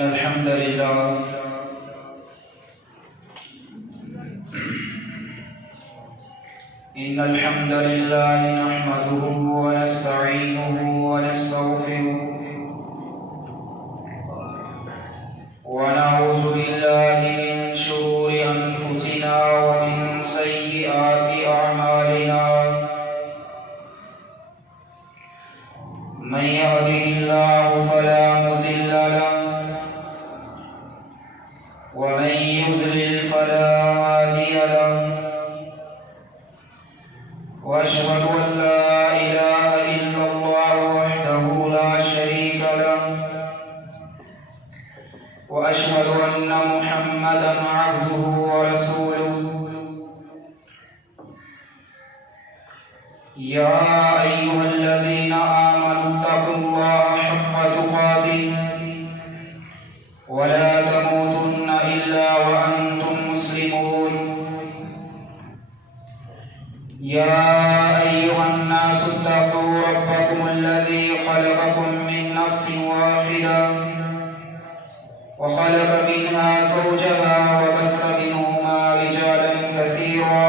إن الحمد لله نحمده ونستعينه ونستغفره ونعوذ بالله من شرور أنفسنا ومن سيئات أعمالنا من يهده الله فلا مضل له ومن يضلل فلا هادي له وأشهد أن لا إله إلا الله وحده لا شريك له وأشهد أن محمدا عبده ورسوله يا أيها الذين آمنوا اتقوا الله حق تقاته ولا تموتن إلا وأنتم مسلمون يا أيها الناس اتقوا ربكم الذي خلقكم من نفس واحدة وخلق منها زوجها وبث منهما رجالا كثيرا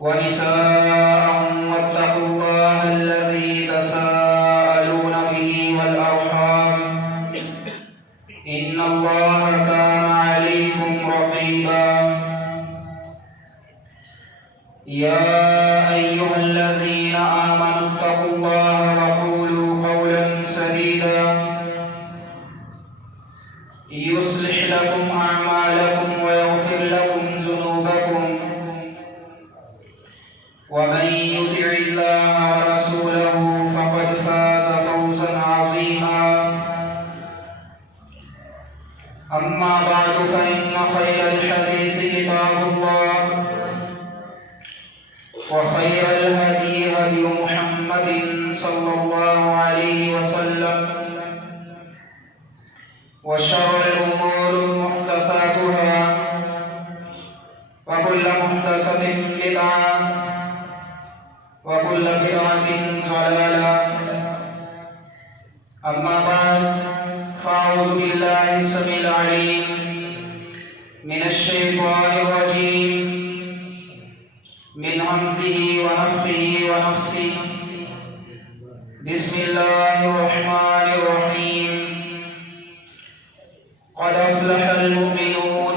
ونساء واتقوا الله الذي تساءلون به والأرحام إن الله كان عليكم رقيبا يا أيها الذين آمنوا اتقوا الله وقولوا قولا سديدا يصلح لكم أعمالكم ويغفر لكم ذنوبكم ومن يطع الله ورسوله فقد فاز فوزا عظيما أما بعد فإن خير الحديث كتاب الله وخير الهدي هدي محمد صلى الله عليه وسلم وشر الأمور محدثاتها وكل محدثة بدعة وكل بدعة ضلالة أما بعد فأعوذ بالله السميع العليم من الشيطان الرجيم من همزه ونفخه ونفسه بسم الله الرحمن الرحيم قد أفلح المؤمنون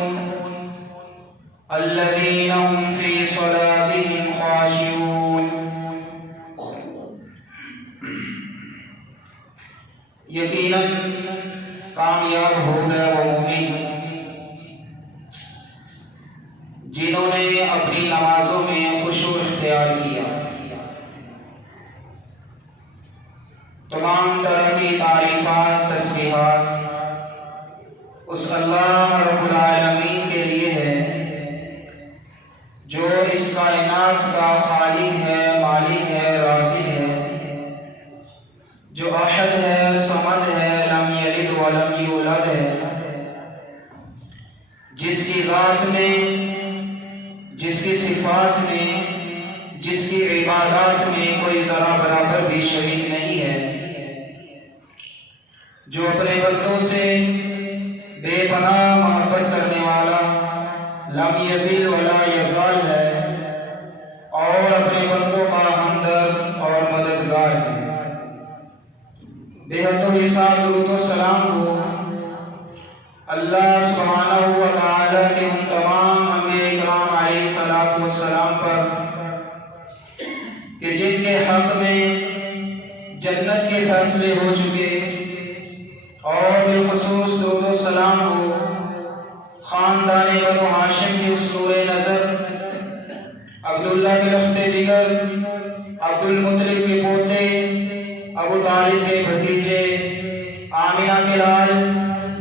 الذين هم في صلاتهم خاشعون یقیناً کامیاب ہو گئے وہ مومن جنہوں نے اپنی نمازوں میں خشوع اختیار کیا۔ تمام طرح کی تعریفات تسبیحات اس اللہ رب العالمین کے لیے ہے جو اس کائنات کا خالق ہے، مالک ہے، رازق ہے، جو احد ہے، صمد ہے، لم یلد ولم یولد ہے، جس کی ذات میں، جس کی صفات میں، جس کی عبادات میں کوئی ذرا برابر بھی شریک نہیں ہے، جو اپنے بندوں سے بے پناہ محبت کرنے والا لم یزل ولا یزال ہے اور اپنے بندوں کا ہمدرد اور مددگار ہے۔ بے حد و حساب درود و سلام ہو اللہ سبحانہ و تعالی کے ان تمام انبیاء کرام علیہ الصلوۃ والسلام پر کہ جن کے حق میں جنت کے فیصلے ہو چکے، اور بالخصوص درود و سلام ہو خاندان بنو ہاشم کی اس نور نظر عبداللہ کے رفتے دیگر، عبد المطلب کے پوتے، ابو طالب کے بھتیجے، آمنہ کے لال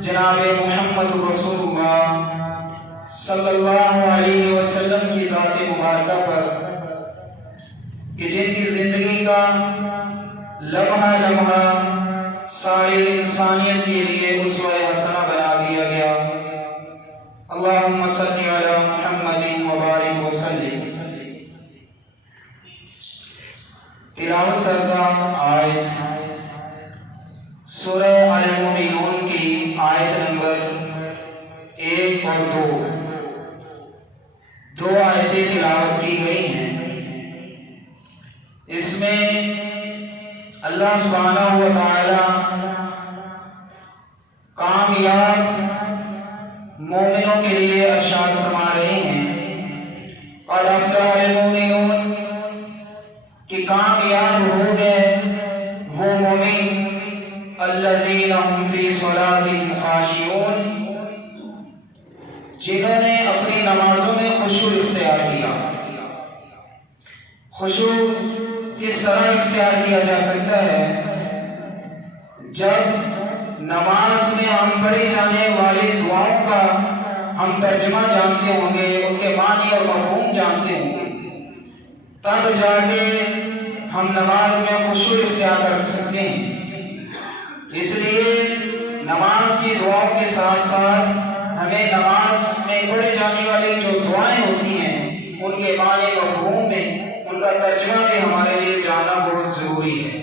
جناب محمد رسول اللہ صلی اللہ علیہ وسلم کی ذات مبارکہ پر کہ جن کی زندگی کا لمحہ لمحہ ساری انسانیت کے لیے اسوہ حسنہ بنا دیا گیا۔ اللہم صلی علی محمد وبارک وسلم۔ تلاوت کردہ آیت سورہ المومنون کی آیت نمبر 1 اور 2 آیتیں تلاوت کی گئی ہیں۔ اس میں اللہ سبحانہ و تعالی کامیاب مومنوں کے لیے ارشاد فرما رہے ہیں، قد افلح المؤمنون، کہ کامیاب ہو گئے وہ مومن، الذین هم فی صلاتهم خاشعون، جنہوں نے اپنی نمازوں میں خشوع اختیار کیا۔ خشوع کس طرح اختیار کیا جا سکتا ہے؟ جب نماز میں ہم پڑھی جانے والی دعاؤں کا ہم ترجمہ جانتے ہوں گے، ان کے معنی اور مفہوم جانتے ہوں گے، تب جا کے ہم نماز میں خشوع اختیار کر سکتے ہیں۔ اس لیے نماز کی دعاؤں کے ساتھ ساتھ ہمیں نماز میں پڑھی جانے والی جو دعائیں ہوتی ہیں ان کے معنی مفہوم میں ان کا ترجمہ بھی ہمارے لیے جاننا بہت ضروری ہے،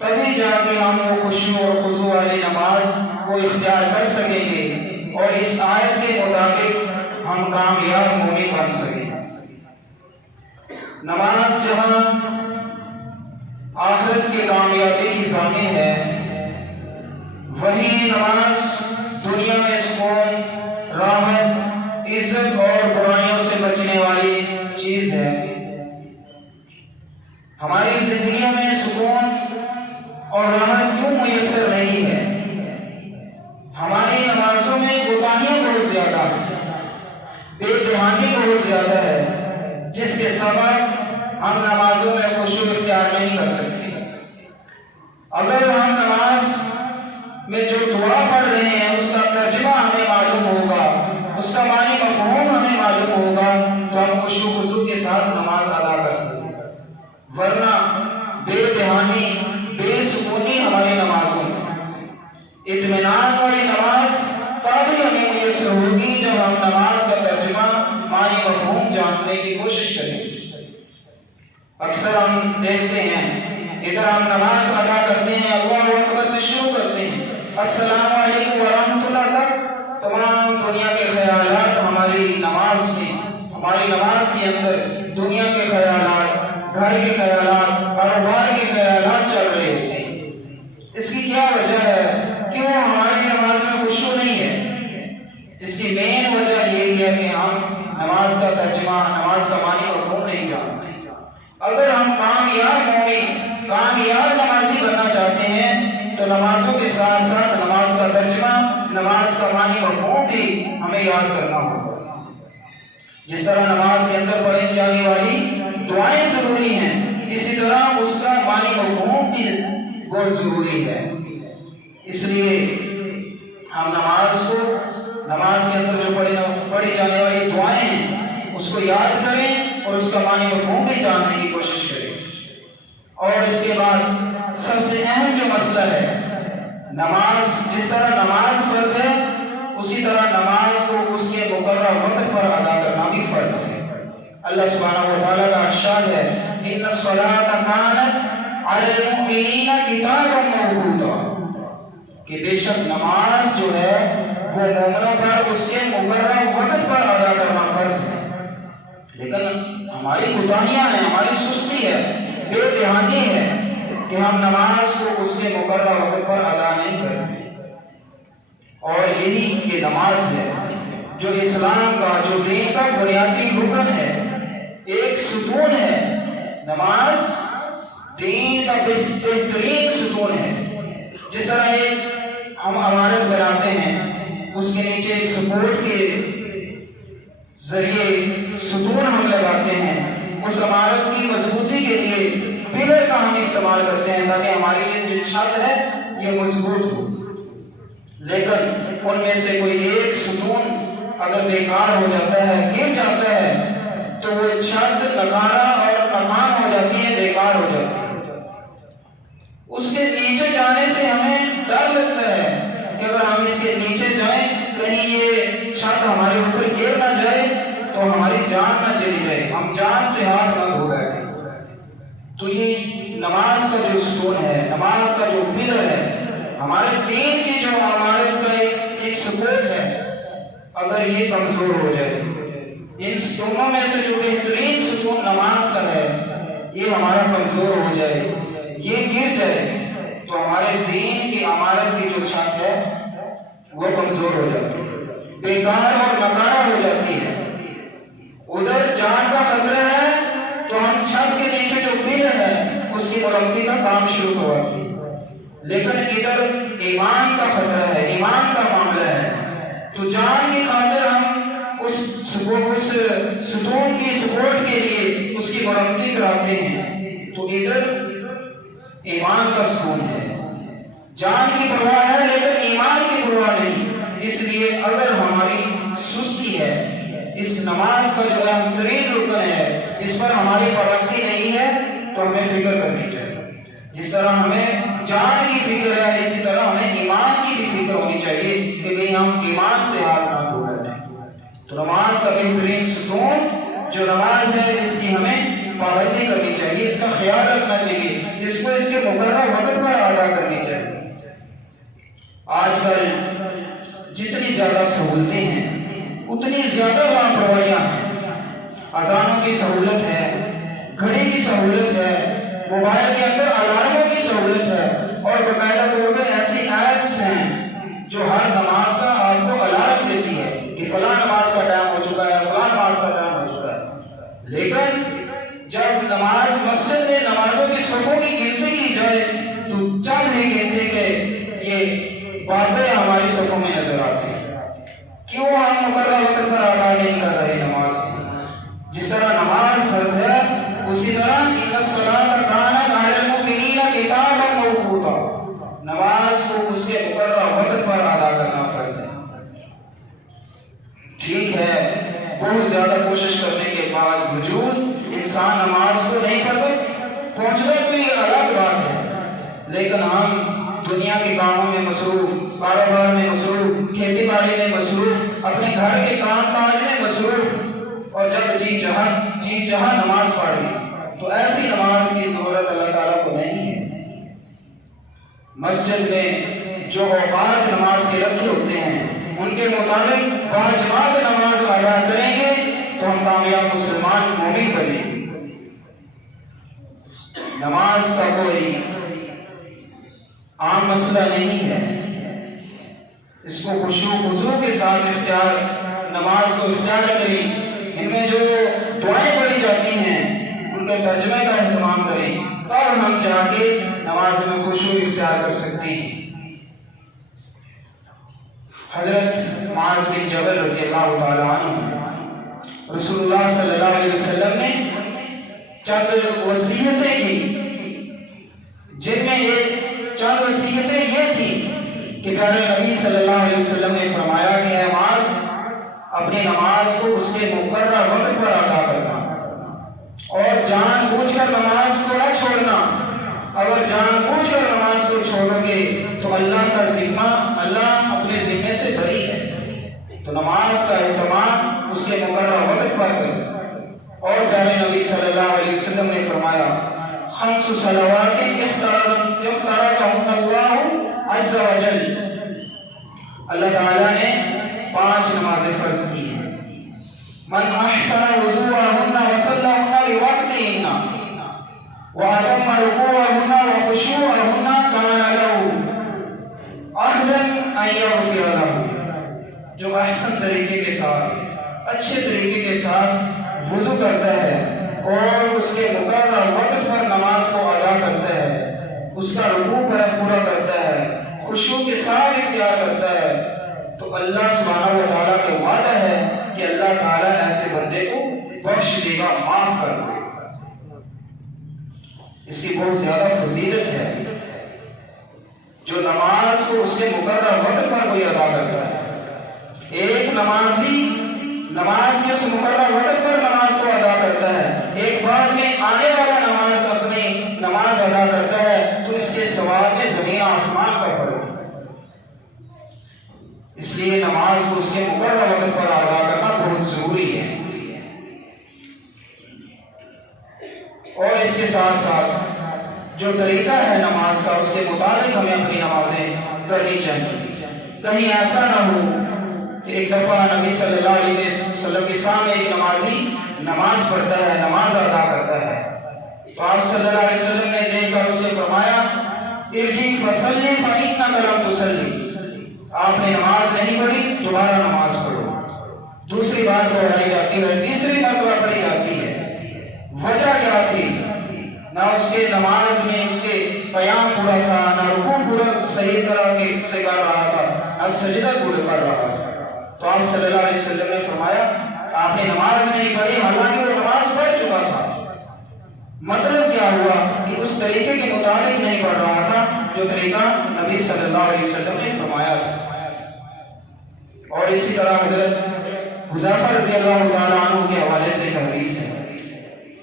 تبھی جا کے ہم وہ خشوع اور خضوع والی نماز کو اختیار کر سکیں گے اور اس آیت کے مطابق ہم کامیاب مومن بن سکیں۔ نماز جہاں آخرت کی کامیابی کی ضامن ہے، وہی نماز دنیا میں سکون، راحت، عزت اور برائیوں سے بچنے والی چیز ہے۔ ہماری زندگیوں میں سکون اور راحت کیوں میسر نہیں ہے؟ ہماری نمازوں میں کوتاہیاں بہت زیادہ ہیں، بے دھیانی بہت زیادہ ہے، جس کے سبب ہم نمازوں میں خشوع اختیار نہیں کر سکتے۔ اگر ہم نماز میں جو دعا پڑھ رہے ہیں اس کا ترجمہ ہمیں معلوم ہوگا، اس کا معنی مفہوم ہمیں معلوم ہوگا، تو ہم خشوع خضوع کے ساتھ نماز ادا کر سکتے ہیں۔ ورنہ بے دھیانی، بے سکونی ہماری نمازوں میں، اطمینان والی نماز تب ہی ہمیں میسر ہوگی جب ہم نماز کا ترجمہ معنی مفہوم جاننے کی کوشش کریں گے۔ اکثر ہم دیکھتے ہیں ادھر ہم نماز ادا کرتے ہیں، اللہ اکبر سے شروع کرتے ہیں، السلام علیکم ورحمۃ اللہ تک تمام دنیا کے خیالات ہماری نماز میں، ہماری نماز کے اندر دنیا کے خیالات، گھر کے خیالات، کاروبار کے خیالات چل رہے ہوتے ہیں۔ اس کی کیا وجہ ہے؟ کیوں ہماری نماز میں خشوع نہیں ہے؟ اس کی مین وجہ یہ ہے کہ ہم نماز کا ترجمہ، نماز کا معنی مفہوم نہیں جانتے۔ اگر ہم کامیاب مومن، کامیاب نمازی بننا چاہتے ہیں تو نمازوں کے ساتھ ساتھ نماز کا ترجمہ، نماز کا معنی مفہوم بھی ہمیں یاد کرنا ہوگا۔ جس طرح نماز کے اندر پڑھی جانے والی دعائیں ضروری ہیں، اسی طرح اس کا معنی مفہوم بھی بہت ضروری ہے۔ اس لیے ہم نماز کو، نماز کے اندر جو پڑھی جانے والی دعائیں ہیں اس کو یاد کریں اور اس کا معنی مفہوم بھی جاننے کی کوشش کریں۔ اور اس کے بعد سب سے اہم جو مسئلہ ہے، نماز، جس طرح نماز فرض ہے اسی طرح نماز کو اس کے مقررہ وقت پر ادا کرنا بھی فرض ہے۔ اللہ سبحانہ و تعالیٰ کا ارشاد ہے، ان الصلاۃ کانت علی المؤمنین کتابا موقوتا، کہ بے شک نماز جو ہے وہ مومنوں پر اس کے مقررہ وقت پر ادا کرنا فرض ہے۔ لیکن ہماری کوتاہیاں ہیں، ہماری سستی ہے، بے دھیانی ہے کہ ہم نماز کو اس کے مقررہ وقت پر ادا نہیں کرتے۔ اور یہی کہ نماز ہے جو اسلام کا، جو دین کا بنیادی رکن ہے، ایک ستون ہے۔ نماز دین کا بہترین ستون ہے۔ جس طرح ایک ہم عمارت بناتے ہیں، اس کے نیچے ایک سپورٹ کے ذریعے ستون ہم لگاتے ہیں، اس عمارت کی مضبوطی کے لیے پلر کا ہم استعمال کرتے ہیں تاکہ ہماری یہ جو چھت ہے یہ مضبوط ہو۔ لیکن ان میں سے کوئی ایک ستون اگر بیکار ہو جاتا ہے، گر جاتا ہے، تو وہ چھت نکارا اور ناکام ہو جاتی ہے، بیکار ہو جاتی ہے۔ اس کے نیچے جانے سے ہمیں ڈر لگتا ہے کہ اگر ہم اس کے نیچے جائیں، کہیں یہ چھت ہمارے اوپر گر نہ جائے تو ہماری جان نہ چلی جائے، ہم جان سے ہاتھ نہ دھو بیٹھیں۔ تو یہ نماز کا جو ستون ہے، نماز کا جو پلر ہے، ہمارے دین کی جو عمارت کا ایک سپورٹ ہے، اگر یہ کمزور ہو جائے، ان ستونوں میں سے جو بہترین ستون نماز کا ہے یہ ہمارا کمزور ہو جائے، یہ گر جائے، تو ہمارے دین کی عمارت کی جو چھت ہے وہ کمزور ہو جاتی ہے، بیکار اور ناکارہ ہو جاتی ہے۔ ادھر جان کا خطرہ ہے تو ہم چھت کے نیچے جو بل ہے اس کی مرمتی کا کام شروع کرواتے ہیں، لیکن ادھر ایمان کا خطرہ ہے، ایمان کا معاملہ ہے، تو جان کی خاطر ہم اس ستون کی سپورٹ کے لیے اس کی مرمتی کراتے ہیں، تو ادھر ایمان کا سکون ہے، جان کی پرواہ ہے لیکن ایمان کی پرواہ نہیں۔ اس لیے اگر ہماری سستی ہے، اس نماز کا جو اہم ترین رکن ہے اس پر ہماری پابندی نہیں ہے، تو ہمیں فکر کرنی چاہیے۔ جس طرح ہمیں جان کی فکر ہے اسی طرح ہمیں ایمان کی بھی فکر ہونی چاہیے کہ کہیں ہم ایمان سے ہاتھ نہ دھو بیٹھیں۔ تو نماز کا بہترین ستون جو نماز ہے اس کی ہمیں پابندی کرنی چاہیے، اس کا خیال رکھنا چاہیے، اس کو اس کے مقررہ وقت پر ادا کرنی چاہیے۔ آج کل جتنی زیادہ سہولتیں ہیں اتنی زیادہ لاپرواہیاں ہیں۔ اذانوں کی سہولت ہے، گھڑی کی سہولت ہے، موبائل کے اندر الارموں کی سہولت ہے، اور باقاعدہ طور پہ ایسی ایپس ہیں جو ہر نماز کا آپ کو الارم دیتی ہے کہ فلاں نماز کا ٹائم ہو چکا ہے، فلاں نماز کا ٹائم ہو چکا ہے۔ لیکن جب نماز مسجد میں نمازوں کی صفوں کی گنتی کی جائے تو چند ہی گنتی کے یہ باتیں ہماری صفوں میں نظر آتی ہیں۔ کیوں ہم مقررہ وقت پر ادا نہیں کر رہے نماز کو؟ جس طرح نماز فرض ہے اسی طرح ان الصلاۃ کانت علی المؤمنین کتابا موقوتا، نماز کو اس کے مقررہ وقت پر ادا کرنا فرض ہے۔ ٹھیک ہے، بہت زیادہ کوشش کرنے کے باوجود انسان نماز کو نہیں پہنچتا تو یہ الگ بات ہے، لیکن ہم دنیا کے کاموں میں مصروف، کاروبار میں مصروف، کھیتی باڑی میں مصروف، اپنے گھر کے کام کاج میں مصروف، اور جب جی جہاں نماز پڑھ لی تو ایسی نماز کی ضرورت اللہ تعالیٰ کو نہیں ہے۔ مسجد میں جو اوقات نماز کے رکھے ہوتے ہیں ان کے مطابق باجماعت نماز ادا کریں گے تو ہم کامیاب مسلمان مومن بنیں گے۔ نماز کا کوئی عام مسئلہ نہیں ہے، اس کو خشوع خضوع کے ساتھ نماز کو اختیار کریں، ان میں جو دعائیں پڑھی جاتی ہیں ان کے ترجمے کا اہتمام کریں، تب ہم جا کے نماز میں خشوع اختیار کر سکتے ہیں۔ حضرت معاذ بن جبل رضی اللہ تعالیٰ عنہ رسول اللہ صلی اللہ علیہ وسلم نے چند وصیتیں کی، جن میں چند وصیتیں یہ تھی کہ پیارے نبی صلی اللہ علیہ وسلم نے فرمایا کہ اے معاذ، اپنی نماز کو اس کے مقررہ وقت پر ادا کرنا، اور جان بوجھ کر نماز کو نہ چھوڑنا۔ اگر جان بوجھ کر نماز کو چھوڑو گے تو اللہ کا ذمہ، اللہ اپنے ذمے سے بری ہے، تو نماز کا اہتمام اس کے مقررہ وقت پر کریں۔ اور پیارے نبی صلی اللہ علیہ وسلم نے فرمایا خمس صلوات افترضہن اللہ عز وجل، اللہ تعالیٰ نے 5 نمازیں فرض کی ہیں۔ من احسن وضوءہن وصلیہن بوقتہن وَأَتَمَّ رُكُوعَهُنَّ وَخُشُوعَهُنَّ كَانَ لَهُ عَهْدًا أَن يَغْفِرَ لَهُ، جو احسن طریقے کے ساتھ، اچھے طریقے کے ساتھ وضو کرتا ہے اور اس کے مقررہ وقت پر نماز کو ادا کرتا ہے، اس کا رکوع پورا کرتا ہے، خشوع کے ساتھ اختیار کرتا ہے، تو اللہ سبحانہ و تعالیٰ کا وعدہ ہے کہ اللہ تعالیٰ ایسے بندے کو بخش دے گا، معاف کر دے گا۔ اس کی بہت زیادہ فضیلت ہے جو نماز کو اس کے مقررہ وقت پر کوئی ادا کرتا ہے۔ ایک نمازی نماز کے اس مقررہ وقت پر نماز کو ادا کرتا ہے، ایک بعد میں آنے والا نماز اپنی نماز ادا کرتا ہے، تو اس کے ثواب میں زمین آسمان کا فرق ہے۔ اس لیے نماز کو اس کے مقررہ وقت پر ادا کرنا بہت ضروری ہے۔ اور اس کے ساتھ ساتھ جو طریقہ ہے نماز کا اس کے مطابق ہمیں اپنی نمازیں کرنی چاہیے۔ کہیں ایسا نہ ہو کہ ایک دفعہ نبی صلی اللہ علیہ وسلم کے سامنے ایک نمازی نماز پڑھتا ہے، نماز ادا کرتا ہے، تو آپ صلی اللہ علیہ وسلم نے دیکھ کر اسے فرمایا ارجع فصلی فإنک لم تصلی، آپ نے نماز نہیں پڑھی، دوبارہ نماز پڑھو۔ دوسری بار دہرائی جاتی ہے، تیسری مرتبہ پڑھی جاتی ہے۔ وجہ کیا تھی؟ نہ اس کے نماز میں اس کے قیام پورا تھا، نہ رکوع پورا صحیح طرح سے کر رہا تھا، نہ سجدہ پورا کر رہا تھا۔ تو آپ صلی اللہ علیہ وسلم نے فرمایا آپ نے نماز نہیں پڑھی، حالانکہ وہ نماز پڑھ چکا تھا۔ مطلب کیا ہوا کہ اس طریقے کے مطابق نہیں پڑھ رہا تھا جو طریقہ نبی صلی اللہ علیہ وسلم نے فرمایا تھا۔ اور اسی طرح حضرت حذیفہ رضی اللہ تعالیٰ عنہ کے حوالے سے ایک حدیث ہے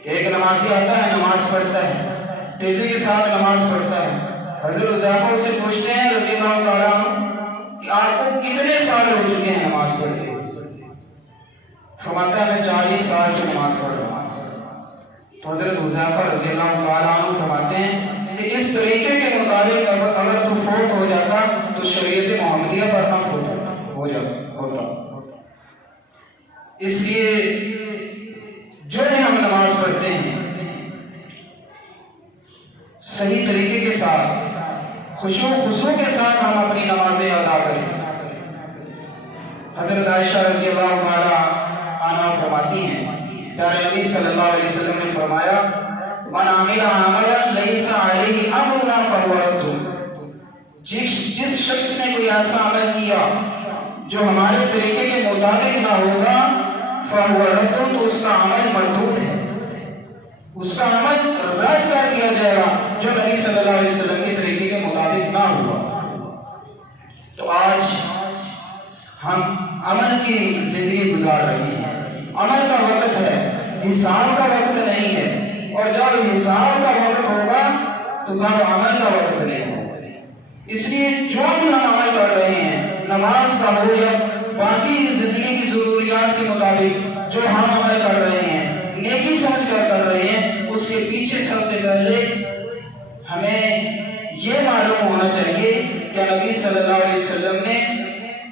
کہ ایک نمازی آتا ہے، نماز پڑھتا ہے، تیزی کے ساتھ نماز پڑھتا ہے۔ حضرت حذیفہ سے پوچھتے ہیں رضی اللہ تعالیٰ عنہ کہ آپ کو کتنے سال ہو چکے ہیں نماز پڑھتے؟ فرماتا ہے میں 40 سال سے نماز پڑھ رہا ہوں۔ تو حضرت حذیفہ رضی اللہ تعالیٰ عنہ فرماتے ہیں کہ اس طریقے کے مطابق اگر تو فوت ہو جاتا تو شریعت محمدیہ پر نہ فوت ہو جاتا۔ اس لیے جو ہم نماز پڑھتے ہیں صحیح طریقے کے ساتھ، خشوع خضوع کے ساتھ ہم اپنی نمازیں ادا کریں۔ حضرت عائشہ رضی اللہ تعالیٰ عنہا فرماتی ہیں پیارے نبی صلی اللہ علیہ وسلم نے فرمایا من عمل عملا لیس علیہ امرنا فہو رد، جس شخص نے کوئی ایسا عمل کیا جو ہمارے طریقے کے مطابق نہ ہوگا فہو رد، تو اس کا عمل مردود ہے، اس کا عمل رد کر دیا جائے گا جو نبی صلی اللہ علیہ وسلم کے طریقے کے مطابق نہ ہوا۔ تو آج ہم عمل کی زندگی گزار رہے ہیں، عمل کا وقت ہے، حساب کا وقت نہیں ہے، اور جب حساب کا وقت ہوگا تو تب عمل کا وقت نہیں ہوگا۔ اس لیے جو بھی ہم عمل کر رہے ہیں، نماز کا ہو یا باقی زندگی کی ضروریات کے مطابق جو ہم عمل کر رہے ہیں، نیکی سمجھ کر رہے ہیں، اس کے پیچھے سب سے پہلے ہمیں یہ معلوم ہونا چاہیے کہ نبی صلی اللہ علیہ وسلم نے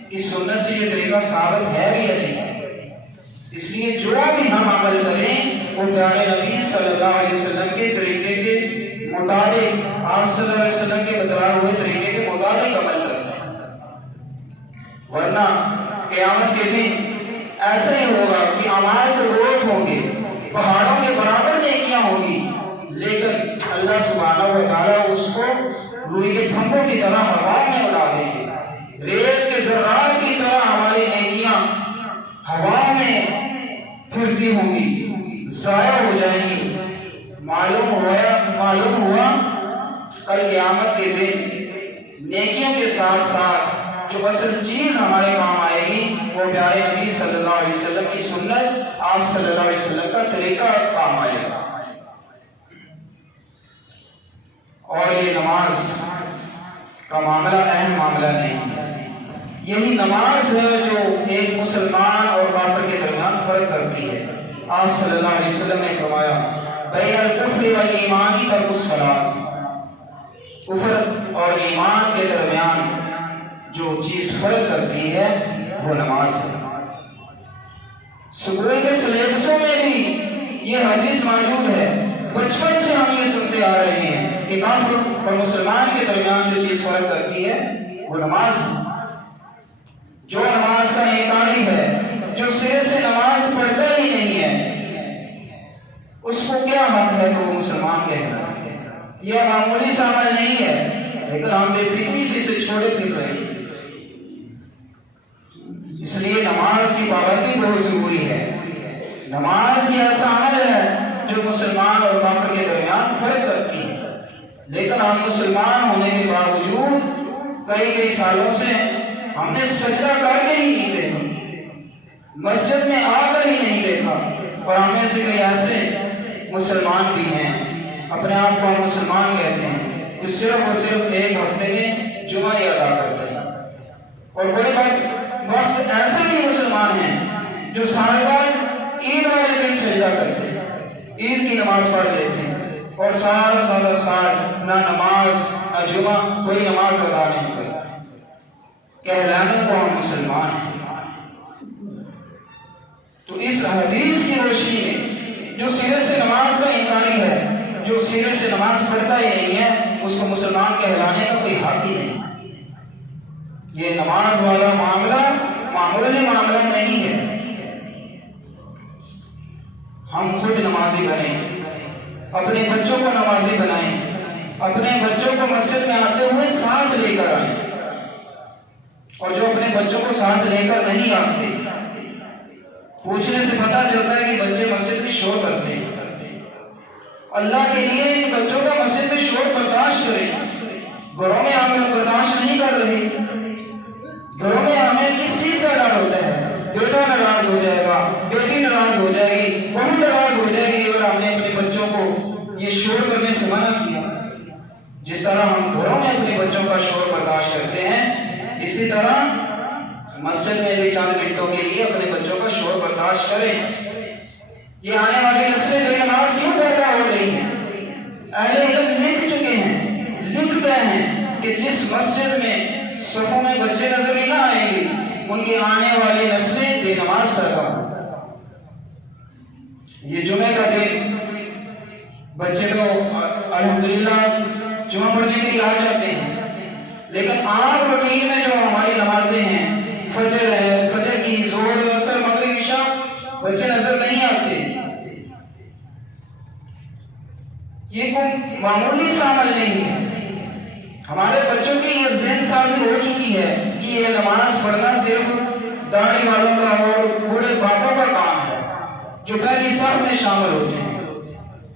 اس سنت سے یہ طریقہ ثابت ہے بھی یا نہیں۔ اس لیے جو بھی ہم عمل کریں وہ پیارے نبی صلی اللہ علیہ وسلم کے طریقے کے مطابق، آپ صلی اللہ علیہ وسلم کے بتائے ہوئے طریقے کے مطابق عمل کریں، ورنہ قیامت کے دن ایسا ہی ہوگا کہ اعمال تو روز ہوں گے، پہاڑوں کے برابر نیکیاں ہوں گی، لیکن اللہ سبحانہ و تعالیٰ اس کو روئی کے پھنگوں کی طرح ہوا میں اڑا دیں گے، ریت کے ذرات کی طرح ہماری نیکیاں ہوا میں پھرتی ہوں گی، ضائع ہو جائیں گی۔ معلوم ہوا کل قیامت کے دن نیکیوں کے ساتھ ساتھ جو اصل چیز ہمارے کام آئے گی وہ پیارے نبی صلی اللہ علیہ وسلم کی سنت، آپ صلی اللہ علیہ وسلم کا طریقہ کام آئے گا۔ اور یہ نماز کا معاملہ اہم معاملہ نہیں ہے، یہی نماز ہے جو ایک مسلمان اور کافر کے درمیان فرق کرتی ہے۔ آپ صلی اللہ علیہ وسلم نے فرمایا بین الکفر والایمان ترک الصلاۃ، کفر اور ایمان کے درمیان جو چیز فرق کرتی ہے وہ نماز ہے۔ سکول کے سلیبسوں میں بھی یہ حدیث موجود ہے، بچپن سے ہم یہ سنتے آ رہے ہیں کہ کافر اور مسلمان کے درمیان جو چیز فرق کرتی ہے وہ نماز ہے۔ جو نماز کا انکاری ہے، جو سرے سے نماز پڑھتا ہی نہیں ہے، اس کو کیا حق ہے کہ وہ مسلمان کہنا؟ یہ معمولی سا عمل نہیں ہے، لیکن ہم بے فکری سے اسے چھوڑے پھر رہے ہیں۔ اس لیے نماز کی پابندی بہت ضروری ہے۔ نماز یہ ایسا عمل ہے جو مسلمان اور کافر کے درمیان فرق کرتی ہے، لیکن ہم مسلمان ہونے کے باوجود کئی سالوں سے ہم نے سجدہ کر کے ہی نہیں دیکھا، مسجد میں آ کر ہی نہیں دیکھا، اور ہم میں سے کئی ایسے مسلمان بھی ہیں، اپنے آپ کو ہم مسلمان کہتے ہیں، جو صرف اور صرف ایک ہفتے میں جمعہ ہی ادا کرتے ہیں، اور کوئی وقت ایسے بھی مسلمان ہیں جو سال بعد عید والے دن سجدہ کرتے ہیں، عید کی نماز پڑھ لیتے ہیں، اور سال نہ نماز نہ جمعہ کوئی نماز ادا نہیں کرتا، کہلانے کو ہم مسلمان ہیں۔ تو اس حدیث کی روشنی میں جو سرے سے نماز کا انکاری ہے، جو سرے سے نماز پڑھتا ہی نہیں ہے، اس کو مسلمان کہلانے کا کوئی حق ہی نہیں۔ یہ نماز والا معاملہ معمولی معاملہ نہیں ہے۔ ہم خود نمازی بنیں، اپنے بچوں کو نمازی بنائیں، اپنے بچوں کو مسجد میں آتے ہوئے ساتھ لے کر آئیں، اور جو اپنے بچوں کو ساتھ لے کر نہیں آتے، پوچھنے سے پتہ چلتا ہے کہ بچے مسجد میں شور کرتے ہیں۔ اللہ کے لیے ان بچوں کا مسجد میں شور برداشت کریں۔ گھروں میں ہمیں برداشت نہیں کر رہے، گھروں میں ہمیں کس چیز کا ڈر ہوتا ہے؟ بیٹا ناراض ہو جائے گا، بیٹی ناراض ہو جائے گی، بہو ناراض ہو جائے گی، اور ہم نے اپنے بچوں کو یہ شور کرنے سے منع کیا۔ جس طرح ہم گھروں میں اپنے بچوں کا شور برداشت کرتے ہیں، اسی طرح مسجد میں بھی چند منٹوں کے لیے اپنے بچوں کا شور برداشت کریں۔ یہ آنے والی نسلیں بے نماز کیوں پیدا ہو رہی ہیں؟ اہل علم لکھ چکے ہیں، لکھ گئے ہیں کہ جس مسجد میں صفوں میں بچے نظر ہی نہ آئیں گے، ان کی آنے والی نسلیں بے نماز پیدا ہوں۔ یہ جمعے کا دن بچے تو الحمدللہ جمعہ پڑھنے کے لیے آ جاتے ہیں، لیکن عام روٹین میں جو ہماری نمازیں ہیں، فجر ہے، فجر کی، ظہر، عصر، مغرب، عشاء، بچے نظر نہیں آتے۔ یہ کوئی معمولی سا عمل نہیں ہے۔ ہمارے بچوں کی یہ ذہن سازی ہو چکی ہے کہ یہ نماز پڑھنا صرف داڑھی والوں کا اور بوڑھے باپوں کا کام ہے جو پہلی صف میں شامل ہوتے ہیں۔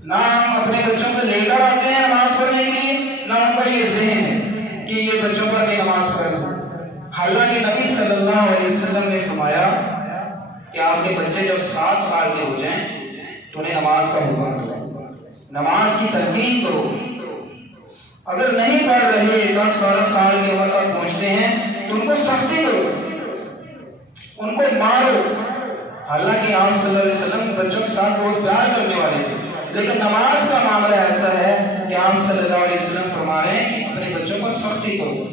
نہ ہم اپنے بچوں کو لے کر آتے ہیں نماز پڑھنے کے لیے، نہ ان کا یہ ذہن ہے کہ یہ بچوں پر بھی نماز پڑھ سکتے۔ حالانکہ نبی صلی اللہ علیہ وسلم نے فرمایا کہ آپ کے بچے جب 7 سال کے ہو جائیں تو انہیں نماز کا حکم کرو، نماز کی تلقین کرو۔ اگر نہیں پڑھ رہے، 10-12 سال کے عمر تک پہنچتے ہیں، تو ان کو سختی کرو، ان کو مارو۔ حالانکہ آپ صلی اللہ علیہ وسلم بچوں کے ساتھ بہت پیار کرنے والے تھے، لیکن نماز کا معاملہ ایسا ہے کہ آپ صلی اللہ علیہ وسلم فرما رہے ہیں کہ اپنے بچوں پر سختی کرو۔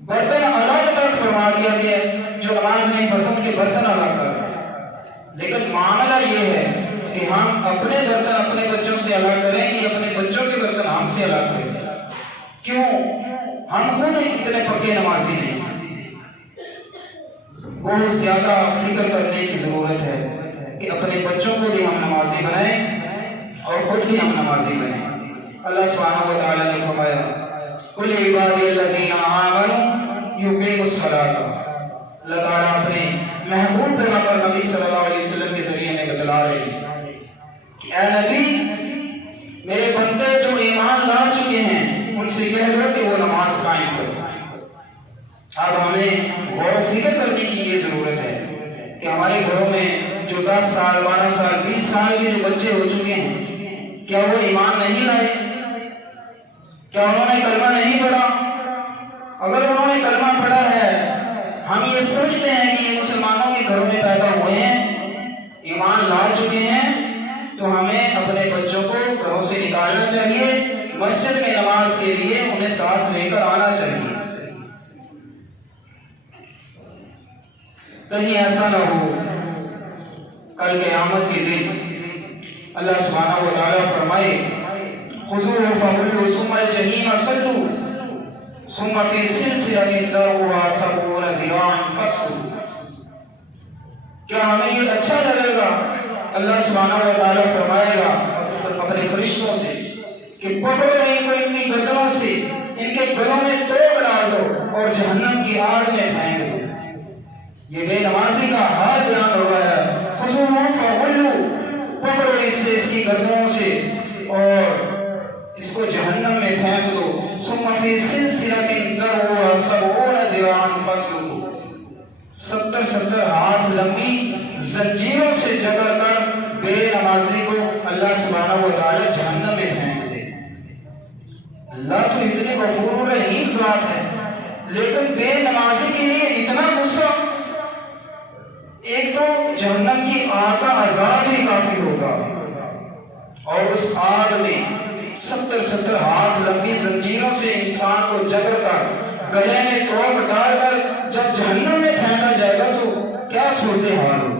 برتن الگ تک فرما دیا گیا، جو نماز نہیں پڑھتے ان کے برتن الگ کر، لیکن معاملہ یہ ہے کہ ہم اپنے برتن اپنے بچوں سے الگ کریں کہ اپنے بچوں کے برتن ہم سے الگ کریں۔ کیوں؟ ہم خود اتنے پکے نمازی نہیں۔ بہت زیادہ فکر کرنے کی ضرورت ہے کہ اپنے بچوں کو بھی ہم نمازی بنائیں اور خود بھی ہم نمازی بنیں۔ اللہ سبحانہ و تعالیٰ نے فرمایا قُلْ عِبَادِيَ الَّذِينَ آمَنُوا يُقِيمُوا الصَّلَاةَ۔ اللہ تعالیٰ اپنے محبوب پیغمبر نبی صلی اللہ علیہ وسلم کے ذریعے میں بتلا رہے ہیں کہ اے نبی، میرے بندے جو ایمان لا چکے ہیں ان سے کہہ دو کہ وہ نماز قائم کرو۔ اب ہمیں غور و فکر کرنے کی یہ ضرورت ہے کہ ہمارے گھروں میں جو 10 سال 12 سال 20 سال کے جو بچے ہو چکے ہیں، کیا وہ ایمان نہیں لائے؟ کیا انہوں نے کلمہ نہیں پڑھا؟ اگر انہوں نے کلمہ پڑھا ہے، ہم یہ سمجھتے ہیں کہ یہ مسلمانوں کے گھروں میں پیدا ہوئے ہیں، ایمان لا چکے ہیں، تو ہمیں اپنے بچوں کو گھروں سے نکالنا چاہیے، مسجد میں نماز کے لیے انہیں ساتھ لے کر آنا چاہیے۔ کہیں ایسا نہ ہو کل قیامت کے دن اللہ سبحانہ و تعالیٰ فرمائے خُذُوهُ فَغُلُّوهُ ثُمَّ الْجَحِيمَ صَلُّوهُ ثُمَّ فِي سِلْسِلَةٍ ذَرْعُهَا 70 ذِرَاعًا فَاسْلُكُوهُ۔ کیا ہمیں یہ اچھا لگے گا؟ اللہ سبحانہ و تعالیٰ فرمائے گا اپنے فرشتوں سے کہ پکڑو ان کو، ان کی گردنوں سے ان کے گلوں میں توڑ ڈال دو اور جہنم کی آگ میں پھینک دو۔ یہ بے نمازی کا حال بیان ہو رہا ہے۔ خُذُوهُ فَغُلُّوهُ، پکڑو اس سے، اس کی گردنوں سے، اور اس کو جہنم میں پھینک دو۔ ثُمَّ فِي سِلْسِلَةٍ ذَرْعُهَا 70 ذِرَاعًا فَاسْلُكُوهُ، 70 ہاتھ لمبی زنجیروں سے جکڑ کر بے نمازی کو اللہ سبحانہ و تعالی جہنم میں پھینک دے۔ اللہ تو اتنے غفور و رحیم ذات ہے، لیکن بے نمازی کے لیے اتنا غصہ؟ ایک تو جہنم کی آگ کا عذاب ہی کافی ہوگا، اور اس آگ میں 70 ہاتھ لمبی زنجیروں سے انسان کو جبر کر گلے میں توپ ڈال کر جب جہنم میں پھینکا جائے گا تو کیا صورتحال ہو؟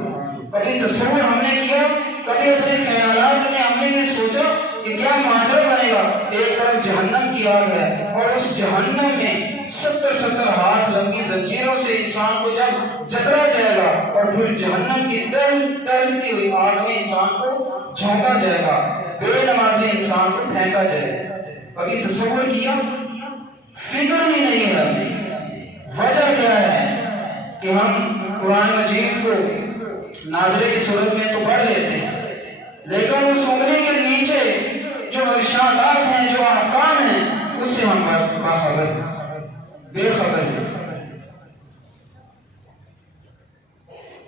کبھی تصور ہم نے کیا؟ کبھی اپنے خیالات میں ہم نے یہ سوچا کہ کیا ماجرا بنے گا؟ ایک طرف جہنم کی آگ ہے اور اس جہنم میں 70 ہاتھ لمبی زنجیروں سے انسان کو جب جکڑا جائے گا اور پھر جہنم کی تلتی ہوئی آگ میں انسان کو جھونکا جائے گا، بے نمازی انسان کو پھینکا جائے گا۔ کبھی تصور کیا؟ فکر ہی نہیں ہے ہمیں۔ وجہ کیا ہے کہ ہم قرآن مجید کو ناظرے کی صورت میں تو پڑھ لیتے ہیں، لیکن اس انگلی کے نیچے جو ارشادات ہیں، جو احکام ہیں، اس سے ہم باخبر بے خبر ہیں۔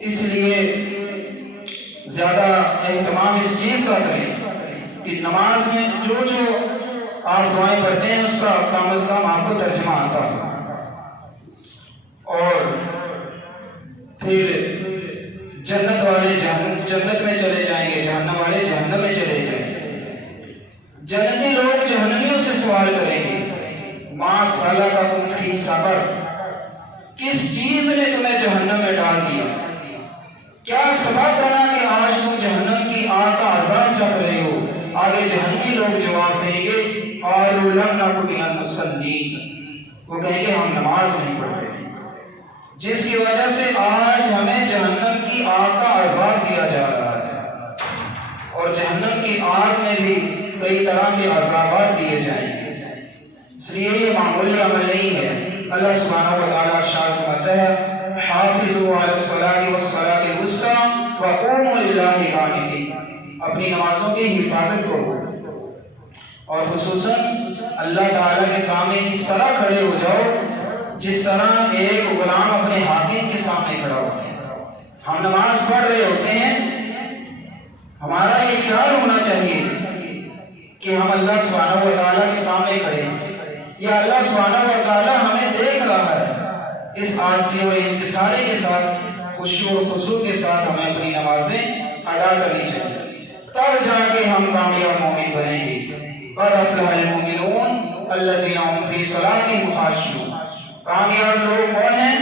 اس لیے زیادہ اہتمام اس چیز کا کریں کہ نماز میں جو آپ دعائیں پڑھتے ہیں اس کا کم از کم آپ کو ترجمہ آتا ہے، اور پھر جنت والے جنت میں چلے جائیں گے، جہنم والے جہنم میں چلے جائیں گے۔ جنتی لوگ جہنمیوں سے سوال کریں گے، ما سلککم فی سقر، کس چیز نے تمہیں جہنم میں ڈال دیا؟ کیا سبب بنا کہ آج تم جہنم کی آگ کا عذاب چکھ رہے ہو؟ آگے جہنمی لوگ جواب دیں گے، قالوا لم نک من المصلین، وہ کہیں گے ہم نماز نہیں پڑھتے، جس کی وجہ سے آج ہمیں جہنم کی آگ کا عذاب دیا جا رہا ہے، اور جہنم کی آگ میں بھی کئی طرح کے عذابات دیے جائیں گے۔ اس لیے یہ معمولی عمل نہیں ہے۔ اللہ سبحانہ و تعالیٰ ارشاد فرماتا ہے، حافظوا علی الصلاۃ والصلاۃ الوسطی وقوموا للہ قانتین، اپنی نمازوں کی حفاظت کرو اور خصوصاً اللہ تعالیٰ کے سامنے اس طرح کھڑے ہو جاؤ جس طرح ایک غلام اپنے حاکم کے سامنے کھڑا ہوتا ہے۔ ہم نماز پڑھ رہے ہوتے ہیں، ہمارا یہ خیال ہونا چاہیے کہ ہم اللہ سبحانہ و تعالیٰ کے سامنے کھڑے ہیں، یا اللہ سبحانہ و تعالیٰ ہمیں دیکھ رہا ہے۔ اس عاجزی اور انکساری کے ساتھ، خشوع و خضوع کے ساتھ ہمیں اپنی نمازیں ادا کرنی چاہیے، تب جا کے ہم کامیاب مومن بنیں گے۔ قد افلح المؤمنون الذین هم فی صلاتهم خاشعون، کامیاب لوگ کون ہیں؟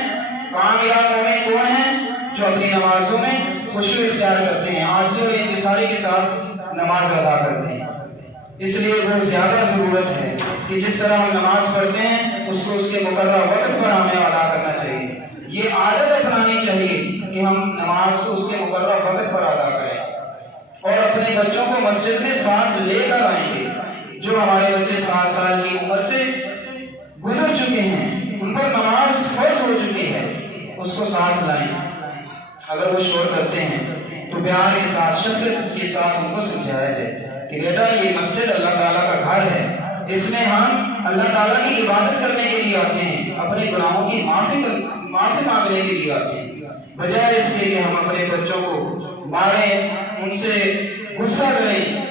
کامیاب مومن کون ہیں؟ جو اپنی نمازوں میں خشوع اختیار کرتے ہیں، عاجزی اور انکساری کے ساتھ نماز ادا کرتے ہیں۔ اس لیے بہت زیادہ ضرورت ہے کہ جس طرح ہم نماز پڑھتے ہیں اس کو اس کے مقررہ وقت پر ہمیں ادا کرنا چاہیے۔ یہ عادت اپنانی چاہیے کہ ہم نماز کو اس کے مقررہ وقت پر ادا کریں، اور اپنے بچوں کو مسجد میں ساتھ لے کر آئیں گے۔ جو ہمارے بچے 7 سال کی عمر سے گزر چکے ہیں، ان پر نماز فرض ہو چکی ہے، اس کو ساتھ لائیں۔ اگر وہ شور کرتے ہیں تو پیار کے ساتھ، شفقت کے ساتھ ان کو سمجھایا جائے کہ بیٹا یہ مسجد اللہ تعالیٰ کا گھر ہے، اس میں ہم اللہ تعالیٰ کی عبادت کرنے کے لیے آتے ہیں، اپنے گناہوں کی معافی مانگنے کے لیے آتے ہیں، بجائے اس کے کہ ہم اپنے بچوں کو ماریں، ان سے غصہ کریں،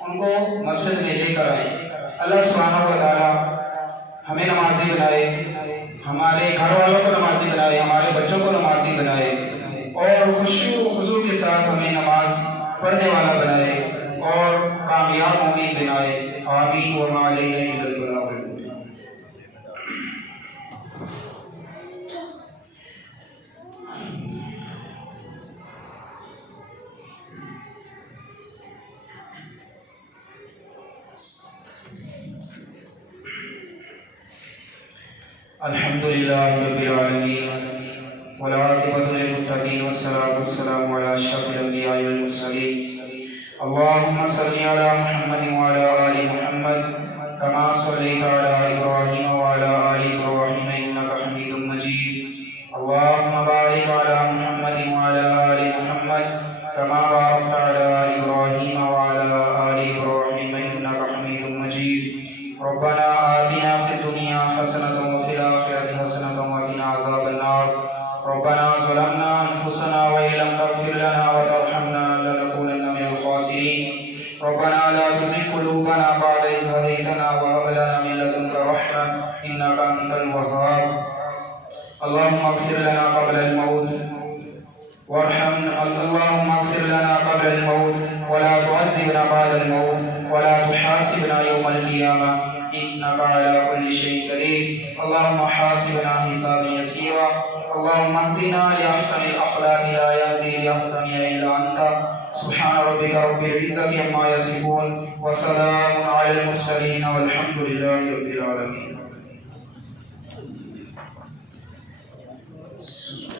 ان کو مسجد میں لے کر آئیں۔ اللہ سبحانہ و تعالیٰ ہمیں نمازی بنائے، ہمارے گھر والوں کو نمازی بنائے، ہمارے بچوں کو نمازی بنائے، اور خشوع و خضوع کے ساتھ ہمیں نماز پڑھنے والا بنائے اور کامیاب مومن بنائے۔ آمین وما علینا الا البلاغ المبین۔ الحمد للہ رب العالمین والعاقبۃ للمتقین والصلاۃ والسلام علی اشرف الانبیاء والمرسلین۔ اللهم صل على محمد وعلى آل محمد كما صليت على إبراهيم وعلى آل إبراهيم إنك حميد مجيد۔ اللهم بارك على محمد وعلى آل محمد كما باركت على إبراهيم وعلى آل إبراهيم إنك حميد مجيد۔ ربنا آتنا في الدنيا حسنة وفي الآخرة حسنة وقنا عذاب النار۔ ربنا ظلمنا أنفسنا وإن لم تغفر لنا وترحمنا لنكونن من الخاسرين۔ ربنا لا تزغ قلوبنا بعد إذ هديتنا وهب لنا من لدنك رحمة إنك أنت الوهاب۔ اللهم اغفر لنا قبل الموت وارحمنا اللهم اغفر لنا قبل الموت ولا تعذبنا بعد الموت ولا تحاسبنا يوم القيامة إنك على كل شيء قدير. اللهم حاسبنا حسابا يسيرا. اللهم اهدنا لأحسن الأخلاق لا يهدي لأحسنها إلا أنت. سبحان ربك رب العزة عما يصفون وسلام على المرسلين والحمد لله رب العالمين.